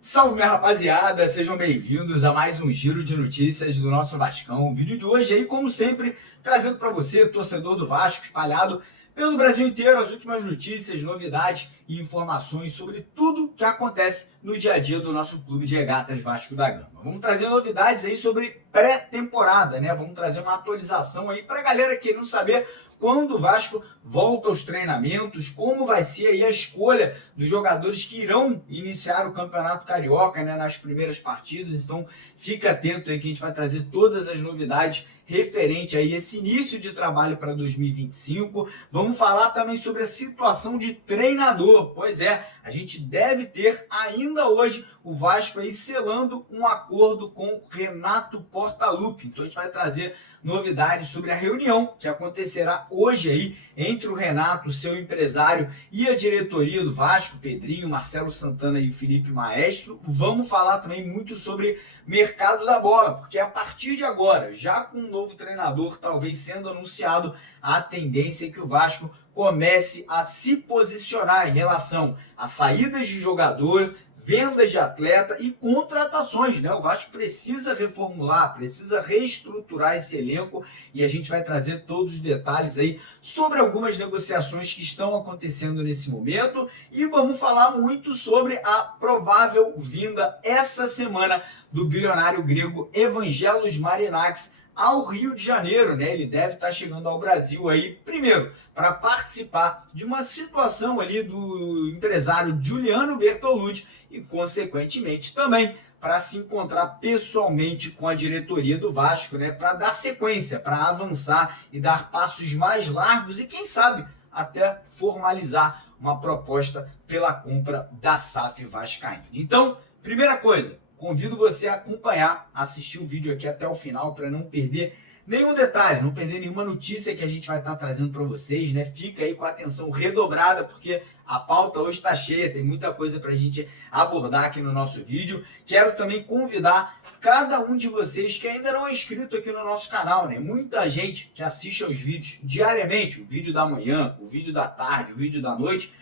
Salve, minha rapaziada, sejam bem-vindos a mais um giro de notícias do nosso Vascão. O vídeo de hoje aí, como sempre, trazendo para você, torcedor do Vasco, espalhado pelo Brasil inteiro, as últimas notícias, novidades e informações sobre tudo que acontece no dia a dia do nosso clube de regatas Vasco da Gama. Vamos trazer novidades aí sobre pré-temporada, né? Vamos trazer uma atualização aí para a galera que não saber quando o Vasco volta aos treinamentos, como vai ser aí a escolha dos jogadores que irão iniciar o Campeonato Carioca, né, nas primeiras partidas. Então fica atento aí que a gente vai trazer todas as novidades referente a esse início de trabalho para 2025. Vamos falar também sobre a situação de treinador. Pois é, a gente deve ter ainda hoje o Vasco aí selando um acordo com Renato Portaluppi. Então a gente vai trazer novidades sobre a reunião que acontecerá hoje aí entre o Renato, seu empresário, e a diretoria do Vasco, Pedrinho, Marcelo Santana e Felipe Maestro. Vamos falar também muito sobre mercado da bola, porque a partir de agora, já com um novo treinador talvez sendo anunciado, a tendência é que o Vasco comece a se posicionar em relação a saídas de jogador, vendas de atleta e contratações, né? O Vasco precisa reformular, precisa reestruturar esse elenco e a gente vai trazer todos os detalhes aí sobre algumas negociações que estão acontecendo nesse momento e vamos falar muito sobre a provável vinda essa semana do bilionário grego Evangelos Marinakis ao Rio de Janeiro, né? Ele deve estar chegando ao Brasil aí, primeiro, para participar de uma situação ali do empresário Giuliano Bertolucci e, consequentemente, também para se encontrar pessoalmente com a diretoria do Vasco, né? Para dar sequência, para avançar e dar passos mais largos e, quem sabe, até formalizar uma proposta pela compra da SAF Vascaína. Então, primeira coisa, convido você a acompanhar, assistir o vídeo aqui até o final para não perder nenhum detalhe, não perder nenhuma notícia que a gente vai estar trazendo para vocês, né? Fica aí com a atenção redobrada, porque a pauta hoje está cheia, tem muita coisa para a gente abordar aqui no nosso vídeo. Quero também convidar cada um de vocês que ainda não é inscrito aqui no nosso canal, né? Muita gente que assiste aos vídeos diariamente, o vídeo da manhã, o vídeo da tarde, o vídeo da noite,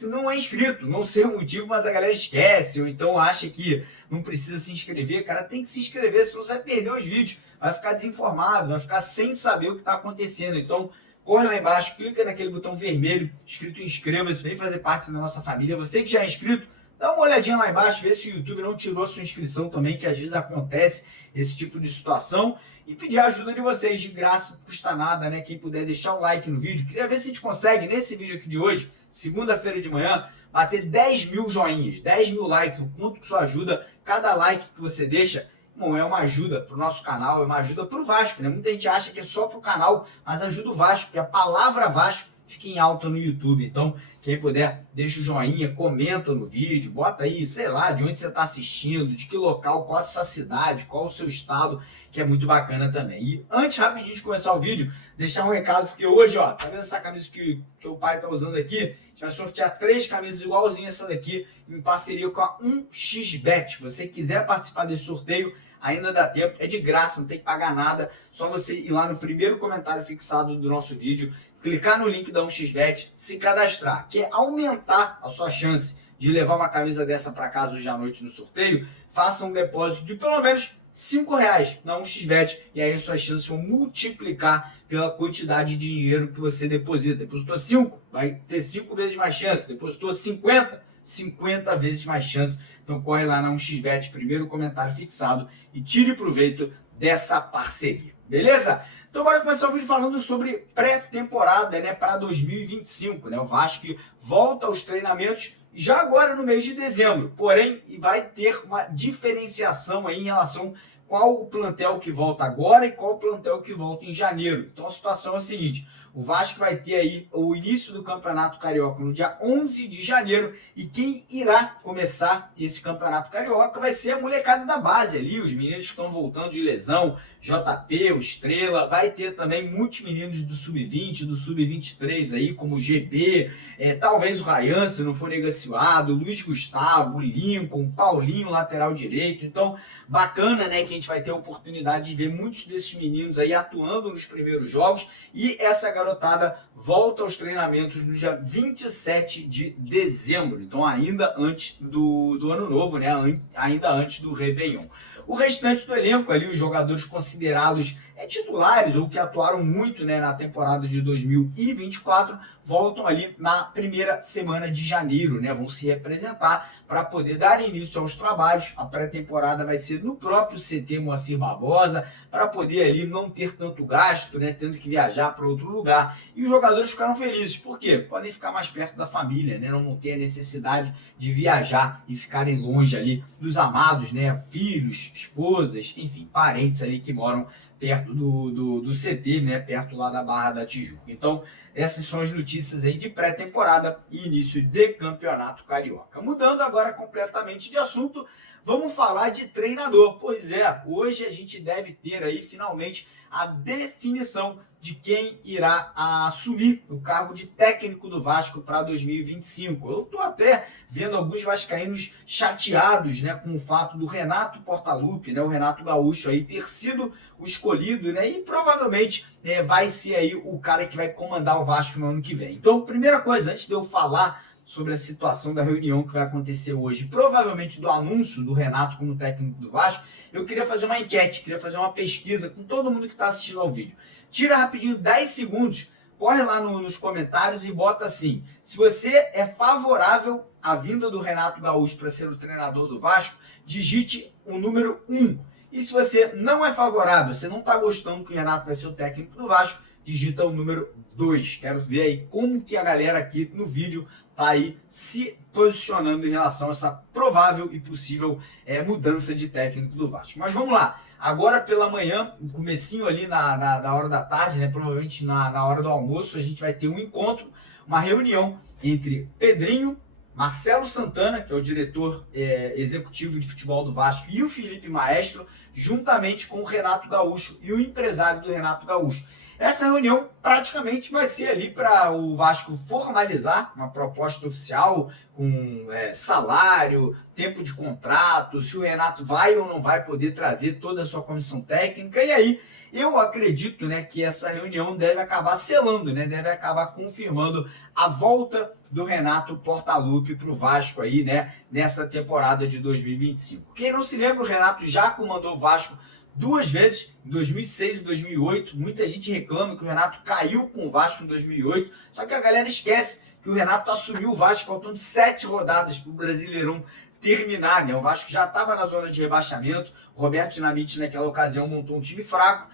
não é inscrito, não sei o motivo, mas a galera esquece, ou então acha que não precisa se inscrever. Cara, tem que se inscrever, senão você vai perder os vídeos, vai ficar desinformado, vai ficar sem saber o que está acontecendo. Então, corre lá embaixo, clica naquele botão vermelho, escrito inscreva-se, vem fazer parte da nossa família. Você que já é inscrito, dá uma olhadinha lá embaixo, vê se o YouTube não tirou a sua inscrição também, que às vezes acontece esse tipo de situação. E pedir a ajuda de vocês, de graça, não custa nada, né? Quem puder deixar o like no vídeo. Queria ver se a gente consegue, nesse vídeo aqui de hoje, segunda-feira de manhã, bater 10 mil joinhas, 10 mil likes. O quanto que isso ajuda, cada like que você deixa, bom, é uma ajuda para o nosso canal, é uma ajuda para o Vasco, né? Muita gente acha que é só para o canal, mas ajuda o Vasco, porque a palavra Vasco fica em alta no YouTube. Então, quem puder, deixa o joinha, comenta no vídeo, bota aí, sei lá, de onde você está assistindo, de que local, qual a sua cidade, qual o seu estado, que é muito bacana também. E antes, rapidinho de começar o vídeo, deixar um recado, porque hoje, ó, tá vendo essa camisa que o pai tá usando aqui? A gente vai sortear 3 camisas igualzinhas essa daqui, em parceria com a 1xBet. Se você quiser participar desse sorteio, ainda dá tempo, é de graça, não tem que pagar nada, só você ir lá no primeiro comentário fixado do nosso vídeo, clicar no link da 1xBet, se cadastrar, que é aumentar a sua chance de levar uma camisa dessa para casa hoje à noite no sorteio. Faça um depósito de pelo menos R$5 na 1xBet e aí as suas chances vão multiplicar pela quantidade de dinheiro que você deposita. Depositou 5, vai ter 5 vezes mais chance. Depositou 50 vezes mais chance. Então corre lá na 1xBet, primeiro comentário fixado, e tire proveito dessa parceria. Beleza? Então bora começar o vídeo falando sobre pré-temporada, né, para 2025, né? O Vasco volta aos treinamentos já agora no mês de dezembro, porém vai ter uma diferenciação aí em relação qual o plantel que volta agora e qual o plantel que volta em janeiro. Então a situação é a seguinte: O Vasco vai ter aí o início do Campeonato Carioca no dia 11 de janeiro e quem irá começar esse Campeonato Carioca vai ser a molecada da base ali, os meninos que estão voltando de lesão, JP, o Estrela, vai ter também muitos meninos do Sub-20, do Sub-23 aí, como o GB, talvez o Ryan, se não for negacionado, o Luiz Gustavo, o Lincoln, o Paulinho, lateral direito. Então, bacana, né, que a gente vai ter a oportunidade de ver muitos desses meninos aí atuando nos primeiros jogos e essa garotada volta aos treinamentos no dia 27 de dezembro, então ainda antes do ano novo, né, ainda antes do Réveillon. O restante do elenco ali, os jogadores considerados titulares ou que atuaram muito, né, na temporada de 2024, voltam ali na primeira semana de janeiro, né, vão se representar para poder dar início aos trabalhos. A pré-temporada vai ser no próprio CT Moacir Barbosa, para poder ali não ter tanto gasto, né, tendo que viajar para outro lugar. E os jogadores ficaram felizes, por quê? Podem ficar mais perto da família, né, não ter a necessidade de viajar e ficarem longe ali dos amados, né, filhos, esposas, enfim, parentes ali que moram perto do CT, né, perto lá da Barra da Tijuca. Então, essas são as notícias aí de pré-temporada e início de Campeonato Carioca. Mudando agora completamente de assunto, vamos falar de treinador. Pois é, hoje a gente deve ter aí finalmente a definição de quem irá assumir o cargo de técnico do Vasco para 2025. Eu estou até vendo alguns vascaínos chateados, né, com o fato do Renato Portaluppi, né, o Renato Gaúcho aí ter sido o escolhido, né, e provavelmente vai ser aí o cara que vai comandar o Vasco no ano que vem. Então, primeira coisa, antes de eu falar sobre a situação da reunião que vai acontecer hoje, provavelmente do anúncio do Renato como técnico do Vasco, eu queria fazer uma enquete, queria fazer uma pesquisa com todo mundo que está assistindo ao vídeo. Tira rapidinho 10 segundos, corre lá nos comentários e bota assim: se você é favorável à vinda do Renato Gaúcho para ser o treinador do Vasco, digite o número 1. E se você não é favorável, você não está gostando que o Renato vai ser o técnico do Vasco, digita o número 2. Quero ver aí como que a galera aqui no vídeo está aí se posicionando em relação a essa provável e possível mudança de técnico do Vasco. Mas vamos lá. Agora pela manhã, no comecinho ali na hora da tarde, né, provavelmente na hora do almoço, a gente vai ter um encontro, uma reunião entre Pedrinho, Marcelo Santana, que é o diretor executivo de futebol do Vasco, e o Felipe Maestro, juntamente com o Renato Gaúcho e o empresário do Renato Gaúcho. Essa reunião praticamente vai ser ali para o Vasco formalizar uma proposta oficial com salário, tempo de contrato, se o Renato vai ou não vai poder trazer toda a sua comissão técnica. E aí eu acredito, né, que essa reunião deve acabar selando, né, deve acabar confirmando a volta do Renato Portaluppi para o Vasco aí, né, nessa temporada de 2025. Quem não se lembra, o Renato já comandou o Vasco 2 vezes, em 2006 e 2008. Muita gente reclama que o Renato caiu com o Vasco em 2008, só que a galera esquece que o Renato assumiu o Vasco faltando 7 rodadas para o Brasileirão terminar, né? O Vasco já estava na zona de rebaixamento, o Roberto Dinamite naquela ocasião montou um time fraco,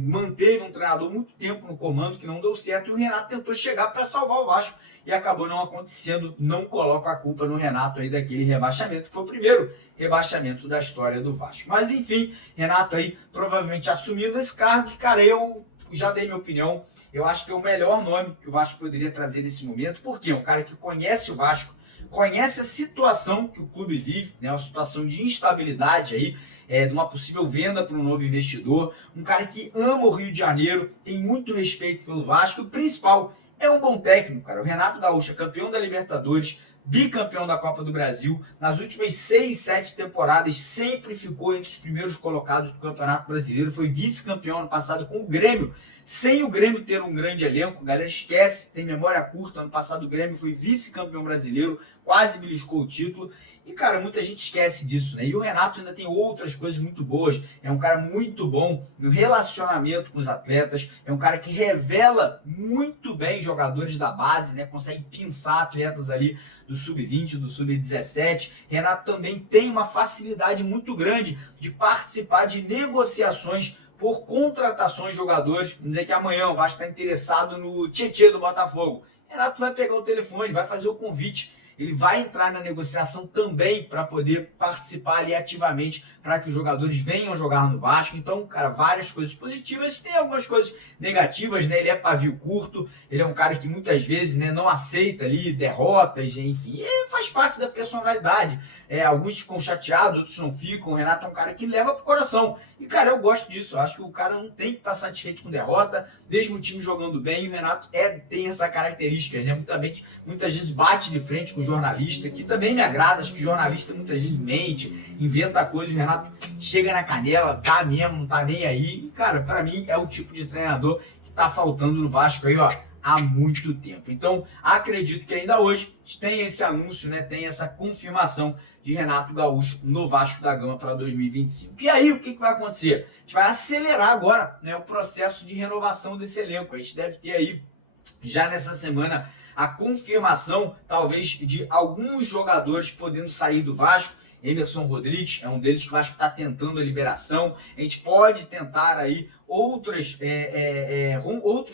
manteve um treinador muito tempo no comando que não deu certo, e o Renato tentou chegar para salvar o Vasco e acabou não acontecendo. Não coloco a culpa no Renato aí daquele rebaixamento, que foi o primeiro rebaixamento da história do Vasco. Mas enfim, Renato aí provavelmente assumindo esse cargo, que, cara, eu já dei minha opinião, eu acho que é o melhor nome que o Vasco poderia trazer nesse momento, porque é um cara que conhece o Vasco, conhece a situação que o clube vive, né, uma situação de instabilidade aí, de uma possível venda para um novo investidor, um cara que ama o Rio de Janeiro, tem muito respeito pelo Vasco, e o principal, é um bom técnico, cara. O Renato Gaúcho é campeão da Libertadores, bicampeão da Copa do Brasil, nas últimas 6, 7 temporadas sempre ficou entre os primeiros colocados do Campeonato Brasileiro, foi vice-campeão ano passado com o Grêmio, sem o Grêmio ter um grande elenco. A galera esquece, tem memória curta, ano passado o Grêmio foi vice-campeão brasileiro, quase beliscou o título, e, cara, muita gente esquece disso, né? E o Renato ainda tem outras coisas muito boas, é um cara muito bom no relacionamento com os atletas, é um cara que revela muito bem jogadores da base, né? Consegue pinçar atletas ali do Sub-20, do Sub-17. Renato também tem uma facilidade muito grande de participar de negociações por contratações de jogadores. Vamos dizer que amanhã o Vasco está interessado no Tietê do Botafogo. Renato vai pegar o telefone, vai fazer o convite. ele vai entrar na negociação também para poder participar ali ativamente para que os jogadores venham jogar no Vasco. Então, cara, várias coisas positivas, tem algumas coisas negativas, né? Ele é pavio curto, ele é um cara que muitas vezes, né, não aceita ali derrotas, enfim, faz parte da personalidade. Alguns ficam chateados, outros não ficam. O Renato é um cara que leva pro coração. E, cara, eu gosto disso. Eu acho que o cara não tem que estar satisfeito com derrota, mesmo o time jogando bem. O Renato tem essa característica, né? Muitas vezes bate de frente com o jornalista, que também me agrada. Acho que o jornalista muitas vezes mente, inventa coisas. O Renato chega na canela, tá mesmo, não tá nem aí. E, cara, pra mim é o tipo de treinador que tá faltando no Vasco aí, ó, há muito tempo. Então, acredito que ainda hoje tem esse anúncio, né? Tem essa confirmação de Renato Gaúcho no Vasco da Gama para 2025. E aí, o que vai acontecer? A gente vai acelerar agora, né, o processo de renovação desse elenco. A gente deve ter aí, já nessa semana, a confirmação, talvez, de alguns jogadores podendo sair do Vasco. Emerson Rodrigues é um deles que eu acho que está tentando a liberação. A gente pode tentar aí outros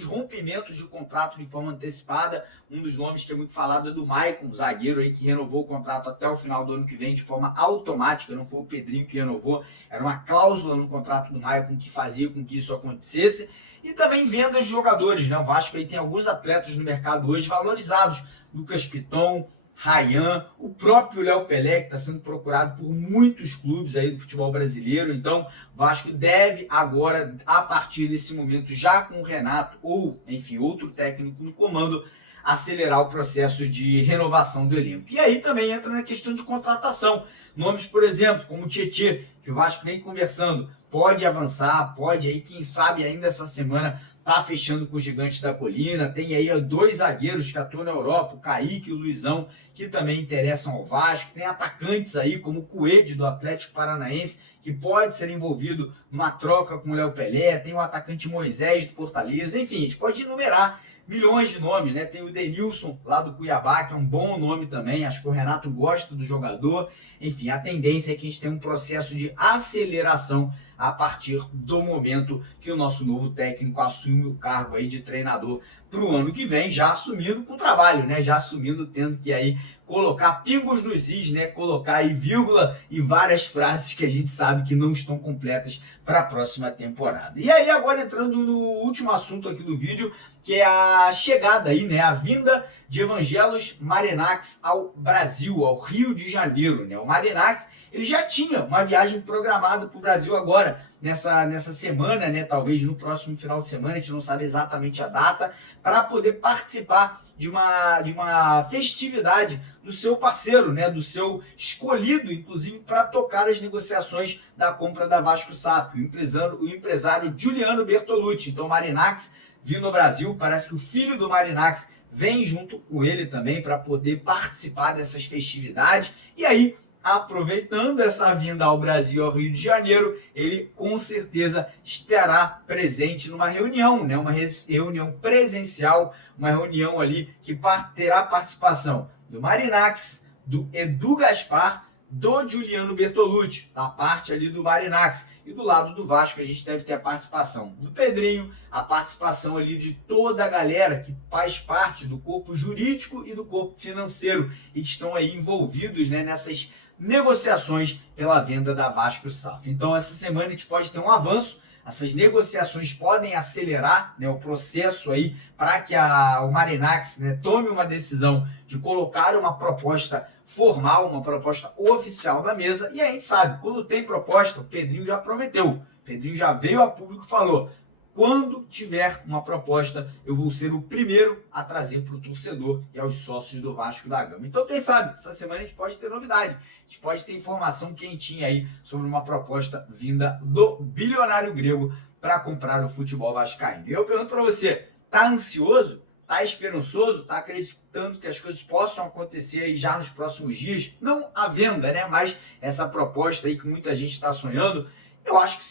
rompimentos de contrato de forma antecipada. Um dos nomes que é muito falado é do Maicon, zagueiro aí que renovou o contrato até o final do ano que vem de forma automática. Não foi o Pedrinho que renovou, era uma cláusula no contrato do Maicon que fazia com que isso acontecesse. E também vendas de jogadores, né? O Vasco aí tem alguns atletas no mercado hoje valorizados. Lucas Piton, Ryan, o próprio Léo Pelé, que está sendo procurado por muitos clubes aí do futebol brasileiro. Então, o Vasco deve agora, a partir desse momento, já com o Renato ou, enfim, outro técnico no comando, acelerar o processo de renovação do elenco. E aí também entra na questão de contratação. Nomes, por exemplo, como o Tietê, que o Vasco vem conversando, pode avançar, pode aí, quem sabe ainda essa semana, tá fechando com os Gigantes da Colina. Tem aí dois zagueiros que atuam na Europa, o Kaique e o Luizão, que também interessam ao Vasco. Tem atacantes aí como o Coelho do Atlético Paranaense, que pode ser envolvido numa troca com o Léo Pelé. Tem o atacante Moisés do Fortaleza. Enfim, a gente pode enumerar milhões de nomes, né? Tem o Denilson lá do Cuiabá, que é um bom nome também. Acho que o Renato gosta do jogador. Enfim, a tendência é que a gente tenha um processo de aceleração a partir do momento que o nosso novo técnico assume o cargo aí de treinador para o ano que vem, já assumindo com trabalho, né? Já assumindo, tendo que aí colocar pingos nos is, né? Colocar aí vírgula e várias frases que a gente sabe que não estão completas para a próxima temporada. E aí agora entrando no último assunto aqui do vídeo, que é a chegada aí, né? A vinda de Evangelos Marinakis ao Brasil, ao Rio de Janeiro, né? O Marinakis, ele já tinha uma viagem programada para o Brasil agora, nessa semana, né? Talvez no próximo final de semana, a gente não sabe exatamente a data, para poder participar de uma festividade do seu parceiro, né? Do seu escolhido, inclusive, para tocar as negociações da compra da Vasco SAF, o empresário Giuliano Bertolucci. Então, Marinakis vindo ao Brasil, parece que o filho do Marinakis vem junto com ele também para poder participar dessas festividades. E aí, aproveitando essa vinda ao Brasil, ao Rio de Janeiro, ele com certeza estará presente numa reunião, né? Uma reunião presencial, uma reunião ali que terá participação do Marinakis, do Edu Gaspar, do Giuliano Bertolucci, da parte ali do Marinakis. E do lado do Vasco a gente deve ter a participação do Pedrinho, a participação ali de toda a galera que faz parte do corpo jurídico e do corpo financeiro e que estão aí envolvidos, né, nessas negociações pela venda da Vasco SAF. Então essa semana a gente pode ter um avanço, essas negociações podem acelerar, né, o processo aí para que o Marinakis, né, tome uma decisão de colocar uma proposta formal, uma proposta oficial na mesa. E a gente sabe, quando tem proposta, o Pedrinho já prometeu, o Pedrinho já veio a público e falou: quando tiver uma proposta, eu vou ser o primeiro a trazer para o torcedor e aos sócios do Vasco da Gama. Então, quem sabe, essa semana a gente pode ter novidade, a gente pode ter informação quentinha aí sobre uma proposta vinda do bilionário grego para comprar o futebol vascaíno. E eu pergunto para você, tá ansioso? Tá esperançoso? Tá acreditando que as coisas possam acontecer aí já nos próximos dias? Não à venda, né? Mas essa proposta aí que muita gente está sonhando, eu acho que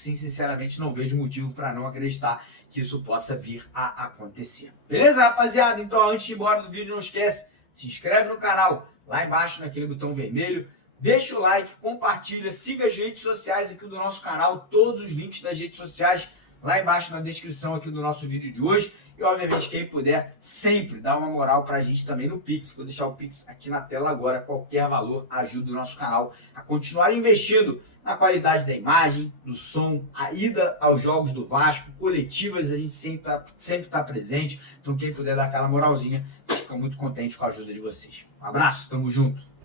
sim, sinceramente não vejo motivo para não acreditar que isso possa vir a acontecer. Beleza, rapaziada? Então, antes de ir embora do vídeo, não esquece, se inscreve no canal, lá embaixo naquele botão vermelho, deixa o like, compartilha, siga as redes sociais aqui do nosso canal, todos os links das redes sociais lá embaixo na descrição aqui do nosso vídeo de hoje. E, obviamente, quem puder sempre dar uma moral pra gente também no Pix. Vou deixar o Pix aqui na tela agora. Qualquer valor ajuda o nosso canal a continuar investindo na qualidade da imagem, do som, a ida aos jogos do Vasco, coletivas, a gente sempre tá presente. Então, quem puder dar aquela moralzinha, fica muito contente com a ajuda de vocês. Um abraço, tamo junto!